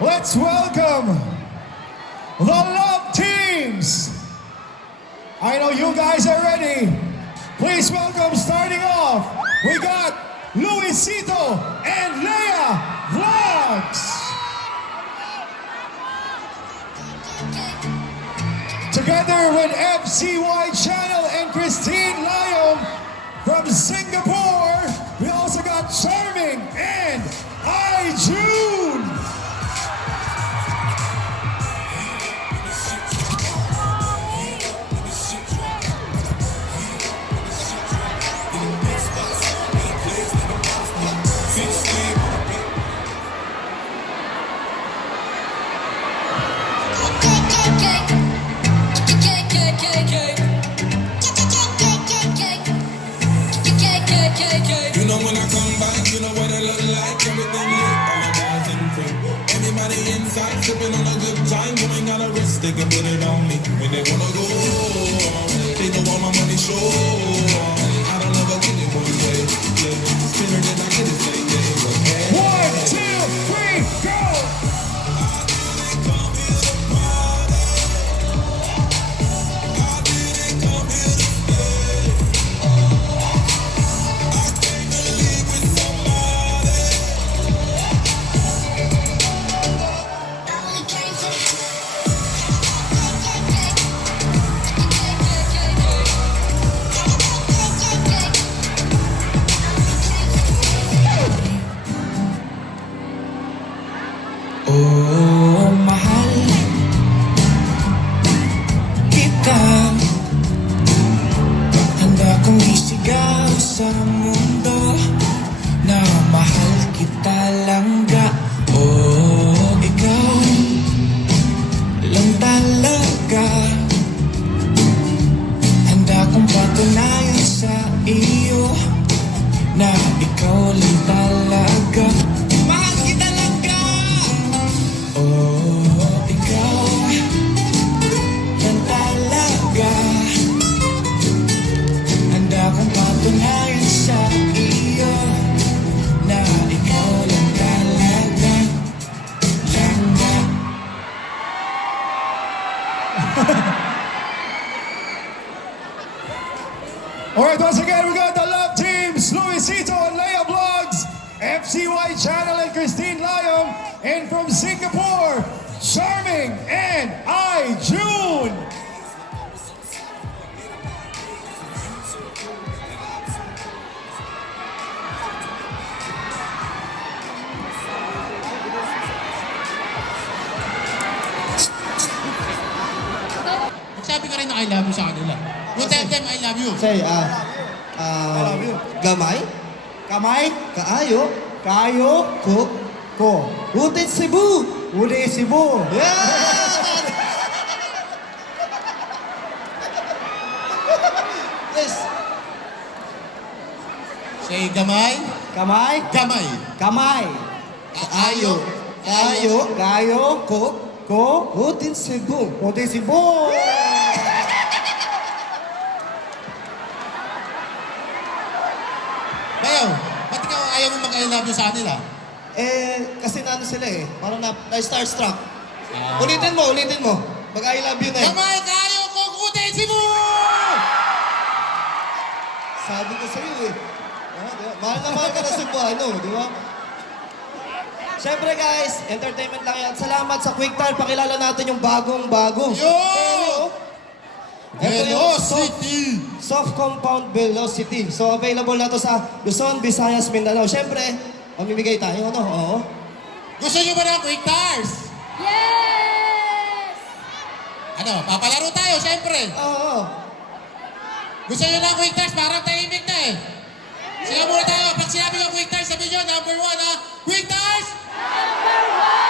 let's welcome the Love Teams. I know you guys are ready. Please welcome, starting off, we got Luisito and Leia Vlogs. Together with FCY Channel and Christine Layom from Singapore, we also got Charming and I June. You know when I come back, you know what I look like. Everything lit, all my guys in front. Anybody inside sipping on a good time, you ain't got a risk, they can put it on me. When they wanna go, they know all my money show. I don't ever get it one way, yeah. Spinner then I get it same day, okay? 1, 2, 3, go! Oh, mahal kita. Handa kong isigaw sa mundo na mahal kita langga. Oh, ikaw lang talaga. Handa kong patunayan sa iyo na ikaw lang talaga. Mahal kita langga. Oh, ikaw lang talaga. Handa kong patunayan sa iyo na ikaw lang talaga. Langga. Alright, once again, we got the Love Teams, Luisito and Leia Vlogs, FCY Channel and Christine Layom, and from Singapore, Charming and I June. Sabi ka rin na I love you sa kanila. You tell them I love you. Say, gamay, Kamay, kaayo, kayo, ko, ko. utit Cebu. Uli Cebu. Yeah! Yes. Say gamay, Kamay, gamay. kamay. Kaayo, kaayo, Kayo, ko, ko. utit Cebu. Uli Cebu. Bayaw, ba't ikaw ayaw mo mag-I love you sa kanila? Kasi naano sila parang na-starstruck. Ulitin mo. Mag-I love you na Gamay kayo kung kutin si mo! Sabi ko sa'yo diba? Mahal na mahal ka na Cebuano, di ba? Siyempre guys, entertainment lang yan. Salamat sa QuickTime. Pakilala natin yung bagong-bago. Yo! Ito yung Velocity! soft compound velocity. So available na to sa Luzon, Visayas, Mindanao. Siyempre, mamimigay tayo, ano? Oo. Gusto nyo ba ng quick tires? Yes! Ano, papalaro tayo, siyempre. Oo. Gusto nyo ng quick tires? Parang tahimik na eh. Sige muna tayo. Pag sinabi ko quick tires, sabihin nyo, number 1 ha. Quick tires! Number one!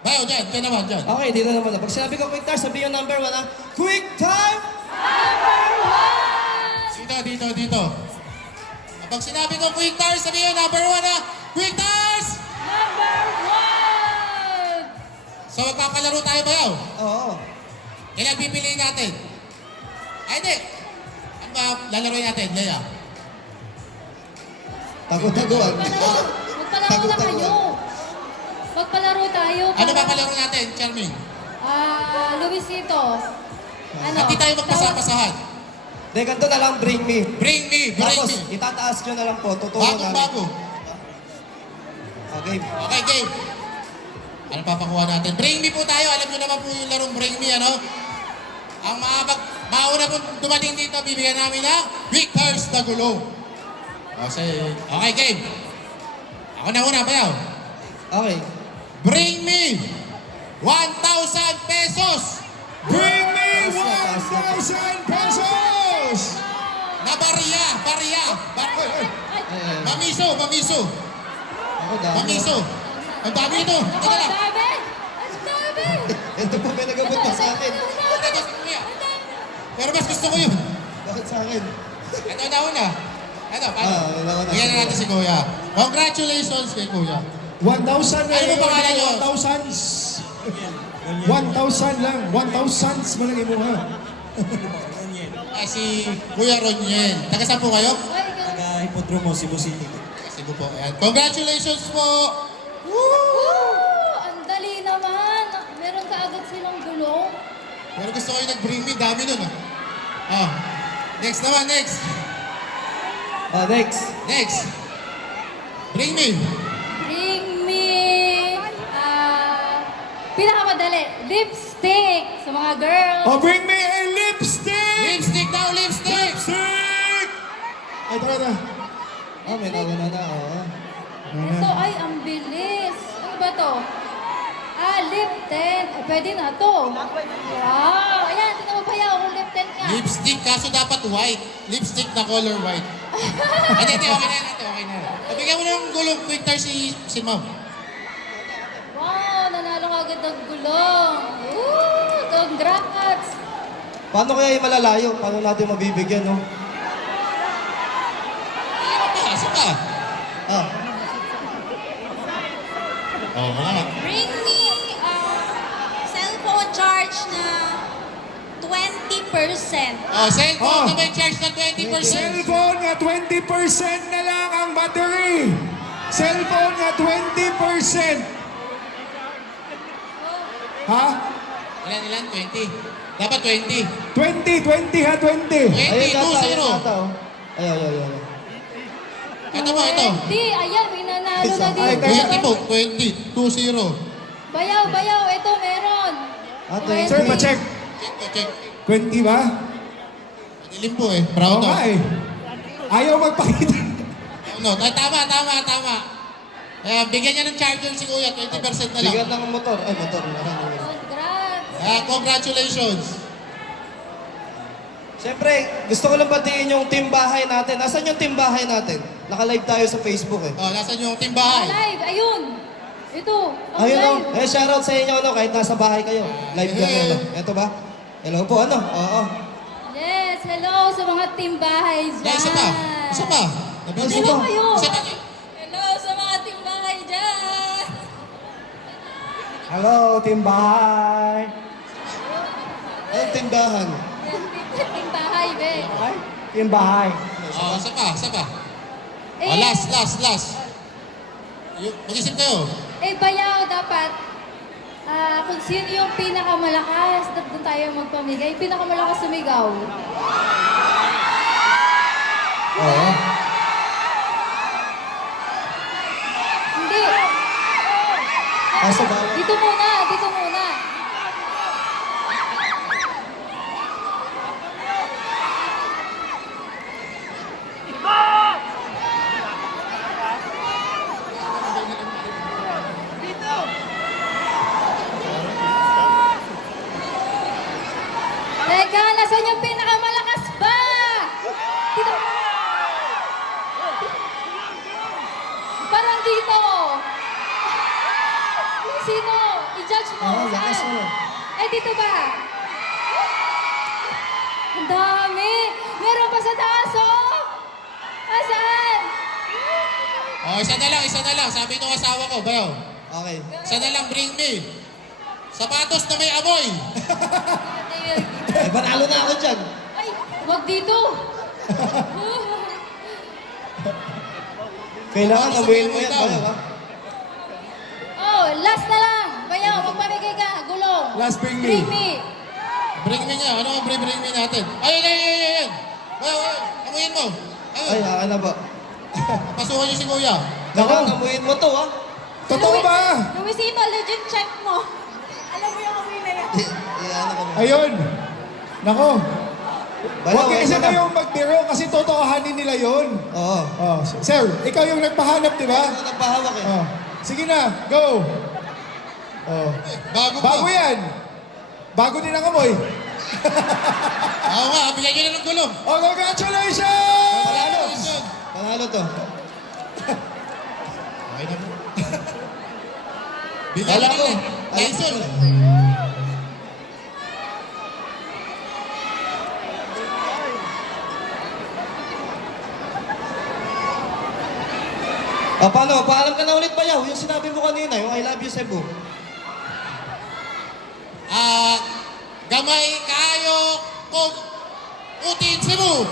Bayo, dyan naman, dyan. Okay, dito naman. Pag sinabi ko QuickTime, sabihin yung number 1 ha. QuickTime! Number one! Dito. Pag sinabi ko quick tires, sabihin nyo, number 1 ha. Quick tires! Number one! So magpapalaro tayo bayaw. Oo. Kailan pipiliin natin? Ay, hindi. Ano ba lalaroin natin, Leia? Tago-taguan. Magpalaro na kayo. Ano ba palaro natin, Charming? Luisito. Ano? Hindi tayo magpasapasahan. Hindi, ganito na lang, bring me. Bring me, bring Tapos, me. itataas nyo na lang po. Tuturo Bagong namin. bago. Okay. Okay, game. Ano papakuha natin? Bring me po tayo. Alam nyo naman po yung larong bring me, ano? Ang mauna po dumating dito, bibigyan namin ng Victor's na Gulo. Okay, game. Ako na una, bayaw. Okay. Bring me 1,000 pesos Bring me Taas na, taas na. 1,000 pesos! na bariya. Mamiso. Ako dami. Mamiso. Ang dami ito. Ako, Teka lang. dami! Ang dami! Ito po may nagabot pa sa akin. Ito si Kuya. Pero mas gusto ko yun. Bakit sa akin? Ito na una. Ano, paano? wala ko na. Bigyan na natin si Kuya. Congratulations kay Kuya. 1,000 na Ano yun. ba pangalan nyo? 1,000s. 1,000 lang. 1,000s mo lang imuha. Si Kuya Roniel. Taga saan po kayo? Ay, ganun. Hipodromo, Cebu City. Taga Cebu po. Ayan. Congratulations po. Woo! Ang dali naman. Meron ka agad silang gulong. Pero gusto ko yung nag-bring me. Dami nun ah. Oh. Next naman, next. Next. Next. Bring me. Bring me, pinakamadali, lipstick sa mga girls. Oh, bring me a lipstick! Lipstick daw, lipstick. Lipstick! Ay, tara na. May nauna na. Oo. Ito ay ang bilis. Ano ba to? Lip tint. Pwede na to. Wow! Ayan, tingnan mo bayaw kung lip tint ka. Lipstick, kaso dapat white. Lipstick na color white. Hindi, okay na yan natin, okay na yan. Bigyan mo ng gulong quick tar si ma'am. Wow! Nanalo ka agad ng gulong. Woo! Congrats! Paano kaya yung malalayo? Paano natin mabibigyan, no? Isa pa. Oh, mga. Bring me cellphone charge na 20%. Oh, cellphone Oh. na may charge na 20%. Cellphone nga 20% na lang ang battery. Cellphone nga 20%. Ha? Ilan? 20. Dapat 20. 20 ha, 20. 20, Ayun yata, 2-0. oh. Ayun. Ito mo, ito. 20. Ayan, may nanalo na Ay, dito. 20 po, 20. 2-0. Bayaw. Ito meron. Sir, pa-check. Check. 20 ba? Madilim po eh. Brown Oo no? nga eh. Ayaw magpakita. No, ay, tama. Bigyan niya ng charger si Kuya, 20% na lang. Bigyan ng motor. Ay, motor. Congrats. Congratulations. Siyempre, gusto ko lang batiin yung team bahay natin. Nasaan yung team bahay natin? Naka-live tayo sa Facebook eh. Oh, nasan yung timbahay? Live. Ayun. Ito. Ang Ayun o. live. Shoutout sa inyo, no? Kahit nasa bahay kayo. Live kami, no? Ito ba? Hello po, ano? Oo. Yes, hello sa mga timbahay dyan. Isa pa. Nabibigyan. Hello kayo. Isa pa. Hello sa mga timbahay dyan. Hello, team bahay. Anong tindahan? Timbahay, be. Ay, team bahay. Oh, isa pa. Eh, Oh, last. Mag-isip kayo. bayaw dapat. Kung sino yung pinakamalakas, doon tayo magpamigay. Pinakamalakas sumigaw. Oo. Hindi. Sa bahay. Dito muna. Teka, nasan yung pinakamalakas ba? Dito. Parang dito. Sino? I-judge mo. Oo, lakas Saan? mo. Dito ba? Ang dami. Meron pa sa taas, oh. Asan? Oh, isa na lang. Sabi nung asawa ko, bayaw. Okay. Isa na lang, bring me. Sapatos na may amoy. Ay, panalo na ako dyan. Ay, wag dito. Kailangan abuhin mo yan. Bayaw, ha? Oh, last na lang. Bayaw. magpamigay ka, gulong. Last bring me. Bring me. Bring me nga. Ano ang bring me natin? Ayun. Well, amuyin mo. Ay, Ayun. akin na ba? Pasukan niyo si Kuya. Naka, Nako. amuyin mo to, ha? Totoo ba? Luisito, legit check mo. Alam mo yung amoy na yan. Ano ka mo? Ayun. Nako. Bala, Huwag kasi wala na. kayong magbiro kasi totohanin nila yun. Oo. Oh, sir, ikaw yung nagpahanap, di ba? Ano nagpahawak eh? Oh. Sige na, go. Oh. Bago pa. Bago yan. Bago din ang amoy. Oo nga, bigyan niyo na ng gulong. Oh, congratulations! Panalo. Ayun. Panalo to. Okay na po. Bigyan Wala niyo ko. na. Tyson. Paano? Paalam ka na ulit ba yaw? Yung sinabi mo kanina, yung I love you Cebu. Gamay kayo kung utin Cebu.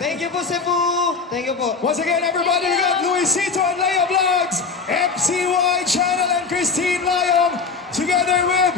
Thank you po, Cebu! Thank you po. Once again, everybody, we got Luisito and Lea Vlogs, FCY Channel and Christine Layong, together with